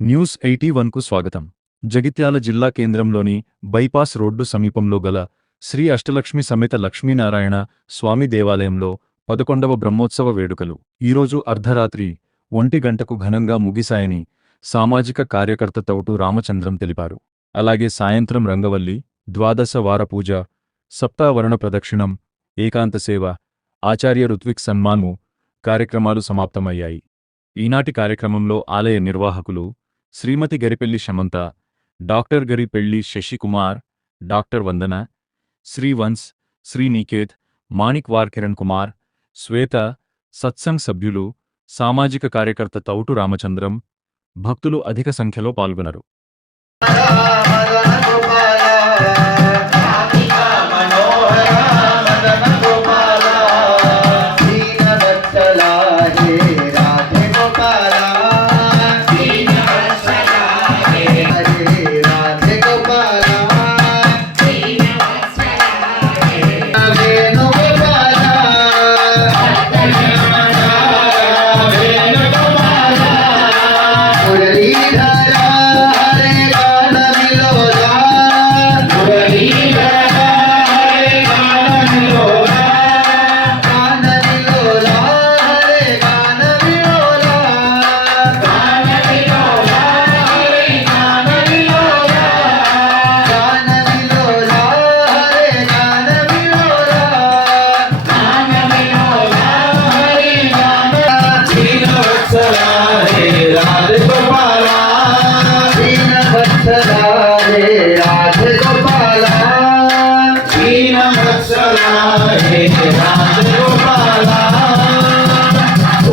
News 81కు స్వాగతం. జగిత్యాల జిల్లా కేంద్రంలోని బైపాస్ రోడ్డు సమీపంలో గల శ్రీ అష్టలక్ష్మి సమేత లక్ష్మీనారాయణ స్వామి దేవాలయంలో 11వ బ్రహ్మోత్సవ వేడుకలు ఈరోజు అర్ధరాత్రి 1 గంటకు ఘనంగా ముగిశాయని సామాజిక కార్యకర్త తౌటు రామచంద్రం తెలిపారు. అలాగే సాయంత్రం రంగవల్లి, ద్వాదశ వార పూజ, సప్తావరణ ప్రదక్షిణం, ఏకాంత సేవ, ఆచార్య ఋత్విక్ సన్మాన్ము కార్యక్రమాలు సమాప్తమయ్యాయి. ఈనాటి కార్యక్రమంలో ఆలయ నిర్వాహకులు శ్రీమతి గరిపెల్లి శమంత, డాక్టర్ గరిపెల్లి శశికుమార్, డాక్టర్ వందన, శ్రీ వంశ్, శ్రీ నికేత్, మాణిక్ వార్ కిరణ్ కుమార్, శ్వేత, సత్సంగ్ సభ్యులు, సామాజిక కార్యకర్త తౌటు రామచంద్రం, భక్తులు అధిక సంఖ్యలో పాల్గొన్నారు.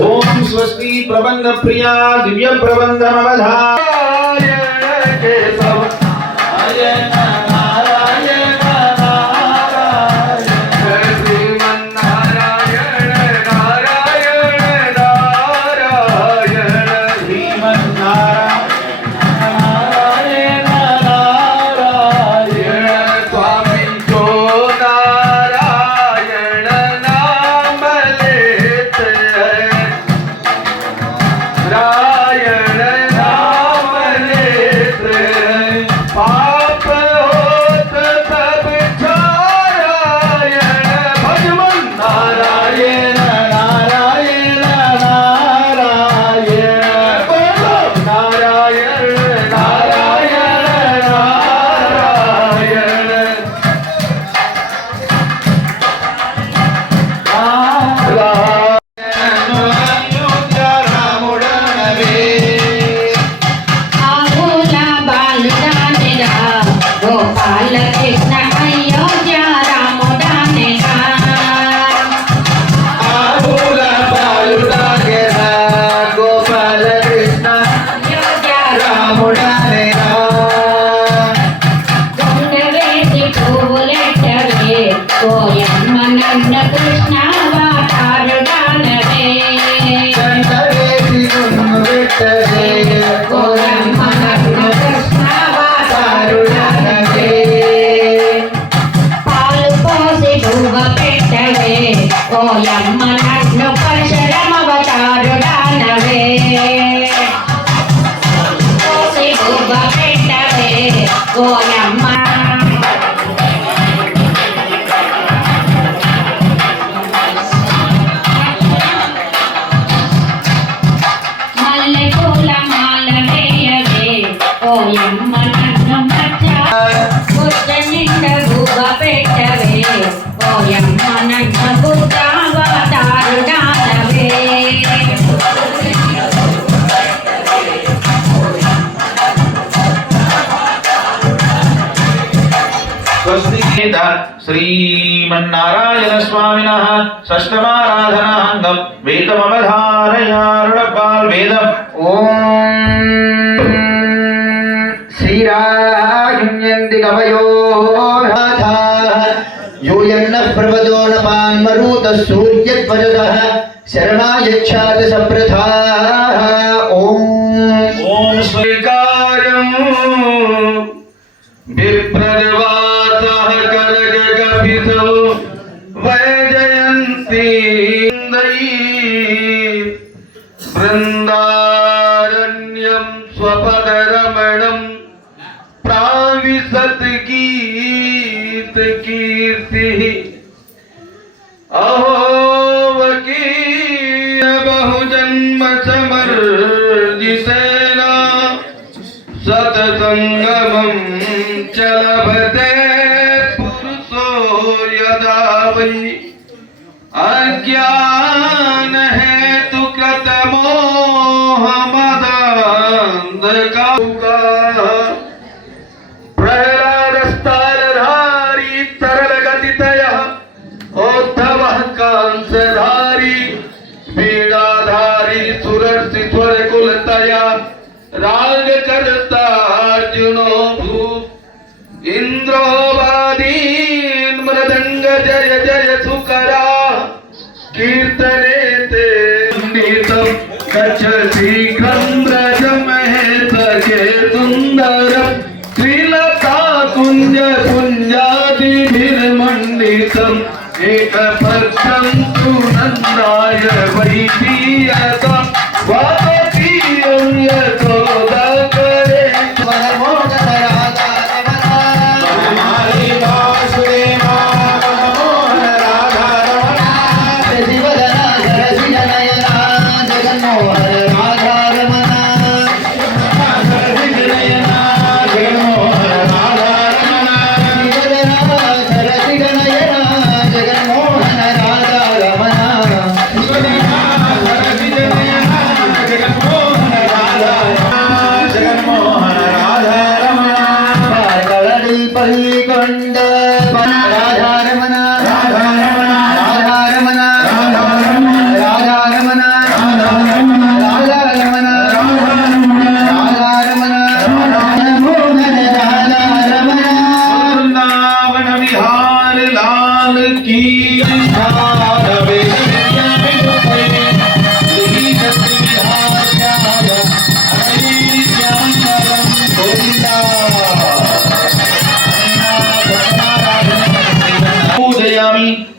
ओम स्वस्ति प्रबंध प्रिया दिव्य श्रीमन्नारायण स्वामिनः षष्ठमाराधनांगं वेदमवधारयारुडपाल वेदम् ओम श्रीरायुण्यन्ति कवयो यूयन्न प्रवदो न पान्मरुत सूर्यध्वजः शरणा यच्छात सप्रथा ओम स्वीकारं विप्रवातः करगगभितो वैजयन्ती वृन्दारण्यम् स्वपदरमणं प्राविशत गीत कीर्तिः अहोवकीय बहुजन्म समर्जितेन सतसंगमं च लभते पुरुषो यदा वै अज्ञान हेतु कृत मोह मदान्धकार प्रहलादस्तारधारी तरल गतितयः उद्धवः कांसधारी वीणाधारी सुरसि स्वरकुलतया राग करता अर्जुनो भूत इंद्रो वादीन मृदंग जय जय सुकरा कीर्तने ते नीतम कच्छ शीघ्रं व्रजमहेत के सुंदरम त्रिलता कुंज कुंजादिभिर्मण्डितम् एकपक्षं तु नन्दाय वैतीयतं वादतीयं यतोदकरे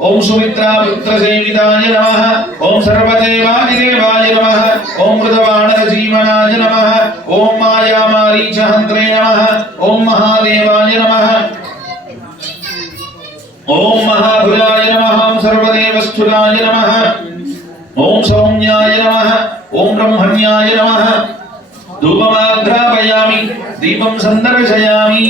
ओम सुमित्रा पुत्रसेविताय नमः ओम सर्वदेवादिदेवाय नमः ओम मृतवाणरजीवनाय नमः ओम माया मारीचहन्त्रे नमः ओम महादेवाय नमः ओम महाभुजाय नमः ओम सर्वदेवस्थुलाय नमः ओम सौम्याय नमः ओम ब्रह्मण्याय नमः धूपमाघ्रापयामि दीपं सन्दर्शयामि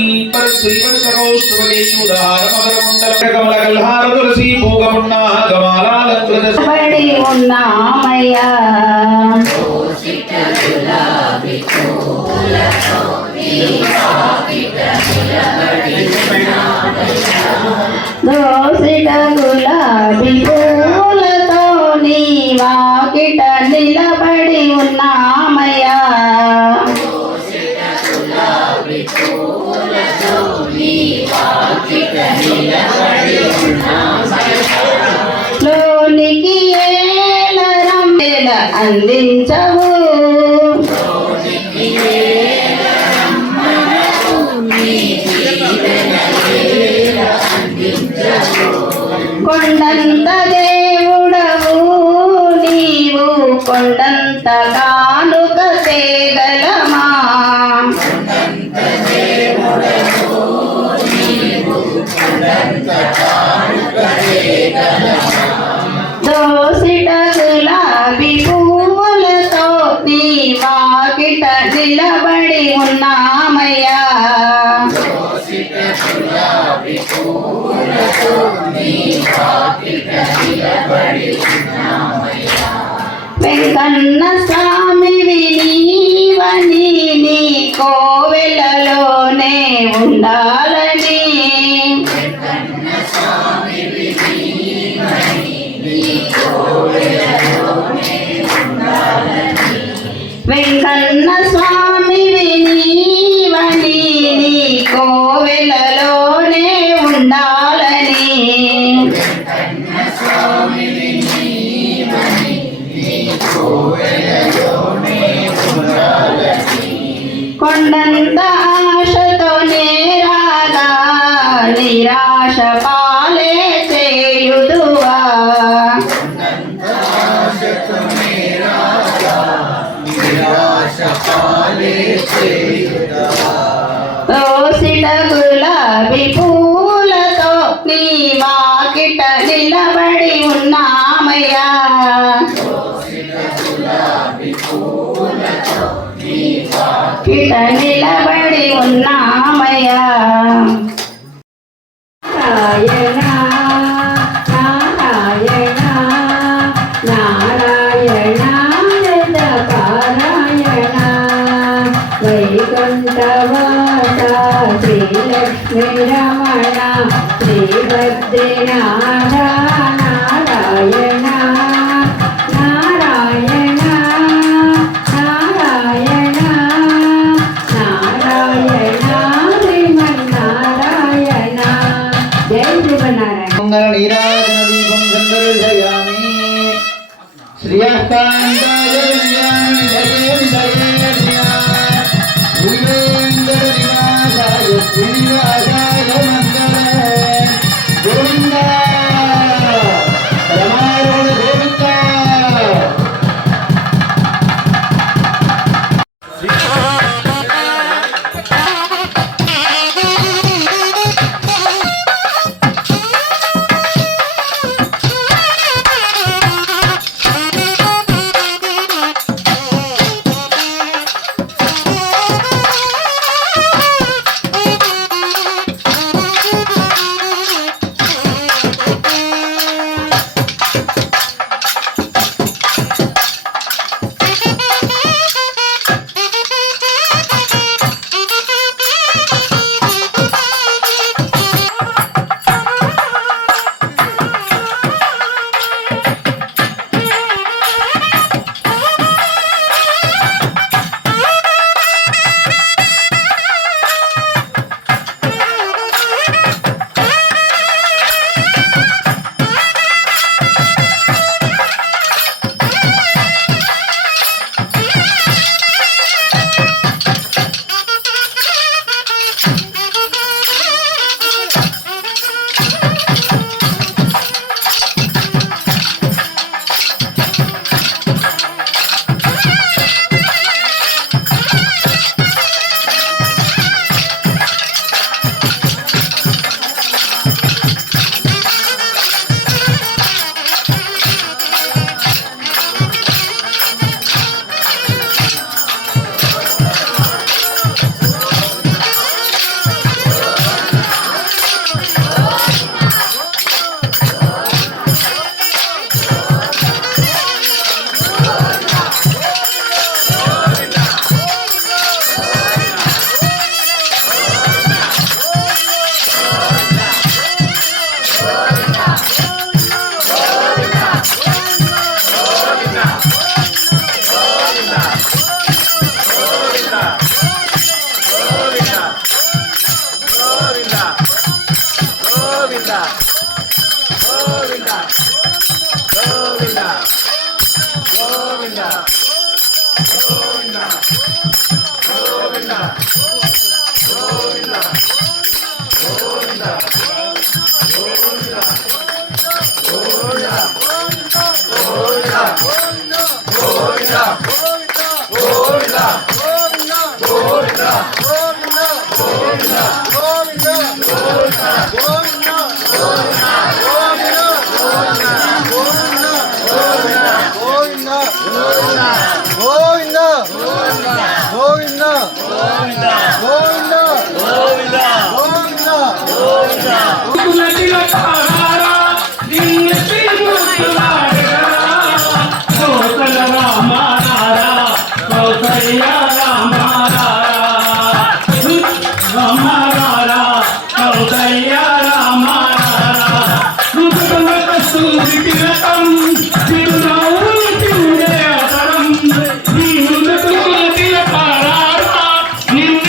श्रीवत्सकौस्तुभकेयूरहारमकरकुण्डलकमलकल्हार तुलसी भोगपुण्णाः गमालालङ्कृत పడి ఉన్నామయ్యా దోసిట గులాబీ పూలతో నీ వాకిట నిలబడి ఉన్నామయ్యా లోనికి ఏలరమ్మేల అందించవు కొండంత దేవుడవు నీవు కొండంత కానుక తేగలమా దోసిట గులాబీ పువ్వులతో నీ వాకిట నిలబడి ఉన్నామయ్యా వెంకన్న స్వామివి నీవని నీ కోవెలలోనే ఉండాలని వెంకన్న స్వామివి నీవని నీ కోవెలలోనే ఉండాలని కొండంత ఆశతో నేరా రోసిట గులాబీ పూలతో నీ వాకిట నిలబడి ఉన్నామయ్యా. కిట నిలబడి ఉన్నామయ్యా. నారాయణ నారాయణ నారాయణ పారాయణ వైకుంఠవాస శ్రీలక్ష్మీ రమణ శ్రీభద్రనాథ నారాయణ నారాయణ నారాయణ నారాయణ శ్రీమన్నారాయణ. జై శ్రీమన్నారాయణ. మంగళ నీరాజన దీపం సందర్శయామి. శ్రీయకాంతాయ వినయామి భజే విజయేంద్రియ. శ్రీవేంద్ర నివాసాయ శ్రీనివాసాయ మంగళ. గోవింద రమారమణ గోవింద. నిన్న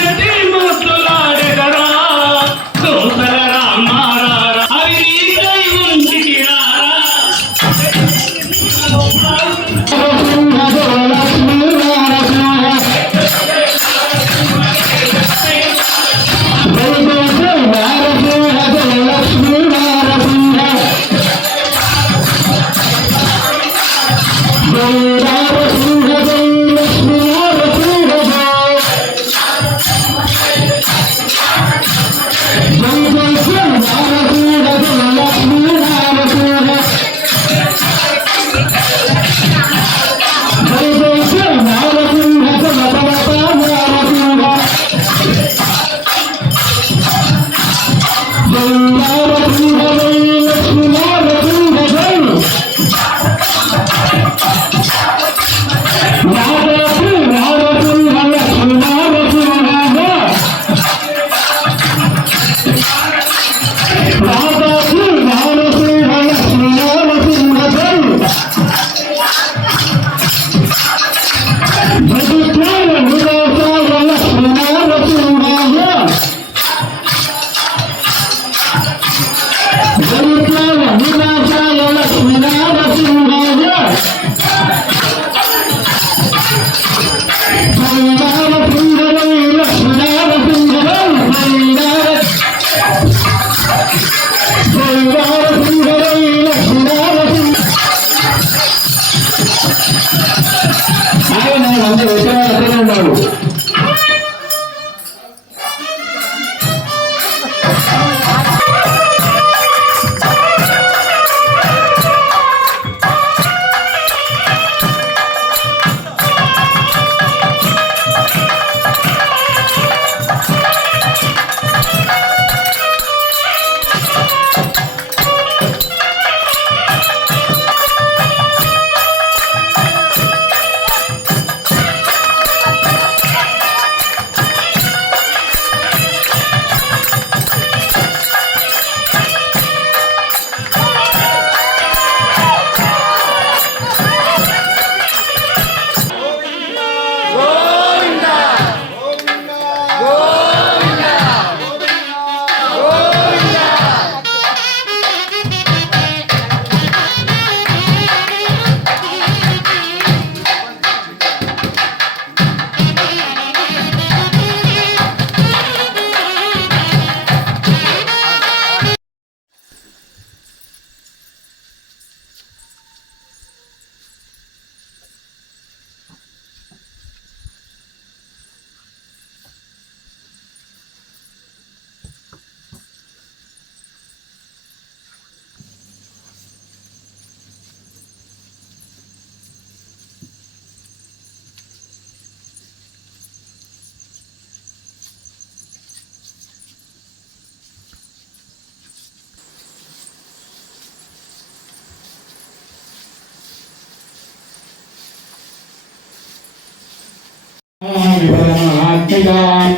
विपरमात्मिकां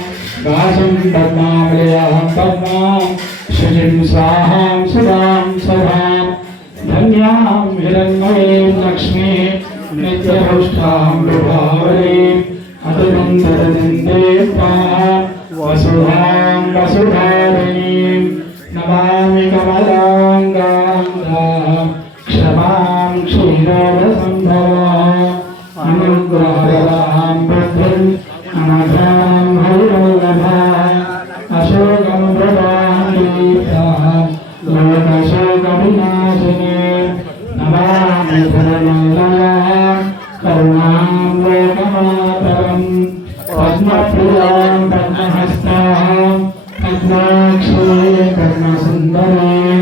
गासं पद्मावलयां पद्मां शुचिं स्वाहां सुधां सभां धन्यां हिरण्मयीं लक्ष्मीं नित्यपुष्टां विभावरीं अतुलन्दरनिन्दें वसुधां वसुधारिणीं नमामि कमलाङ्गां क्षमां क्षीरोदसम्भवां अनुग्रहरां बुद्धिं अनघां हरिवल्लभां अशोकं प्रदां दीप्तां लोकशोकविनाशिनीं नमामि धर्मलयां करुणां लोकमातरं पद्मप्रियां पद्महस्तां पद्माक्षीं पद्मसुन्दरीं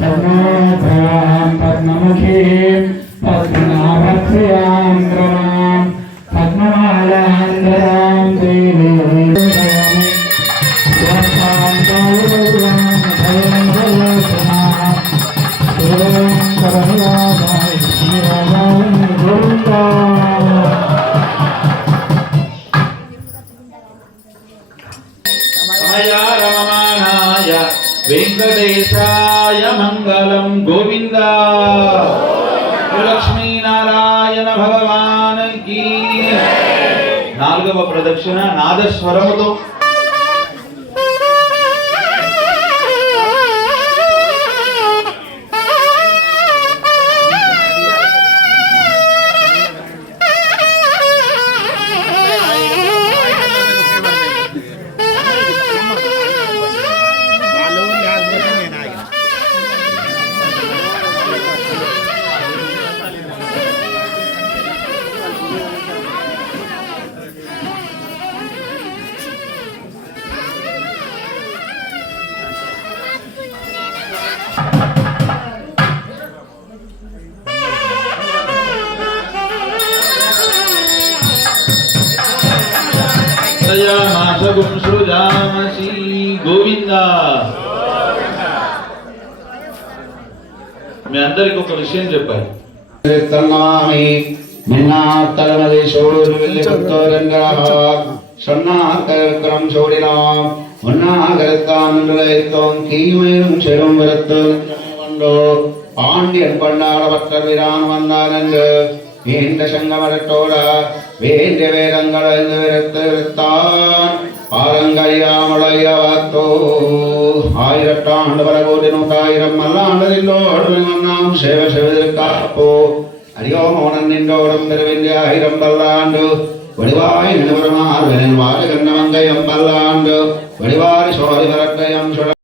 पद्मोभयां पद्ममुखीं पद्मनाभप्रियां रमां पद्ममालान्धरां देवीं स्वां गौरवां भयं भयोत्तमां शिवं करहिलादाय श्रीरामां गोविन्दा रममाणाय वेंकटेशाय मंगलम गोविंद लक्ष्मी नारायण भगवान की नाल्गव प्रदक्षिण नादस्वरमुतो मासगुं सृजामसि गोविंद మీ అందరికి ఒక విషయం చెప్పాలి तन्नमामि निन्नात्तलमदे शोरुविल्लिपुत्तोरङ्गाः सन्नात्तरक्रं शोडिनां मुन्नागरत्तानुलयित्तों कीमयं शेरुं वरत्तुन्दो पाण्ड्यन् पण्डाळपट्टर् विरान् वन्दानङ्ग வேண்ட சங்கமரட்டோட வேண்ட வேதங்களந்து விரத்தான் ஆரங்கழியாமலையவத்தோ ஆயிரட்டாண்டு பலகோடி 100,000 மல்லாண்டதில்லோடு நாம் சேவ செவிதிருக்காப்போ அரியோமோனன் நின்றோடும் திருவெல்லி 1000 பல்லாண்டு வடிவாய் நிலவரமார் வெனில் வாழ கண்டமங்கையம் பல்லாண்டு வடிவாரி சோழி வரட்டையம் சுட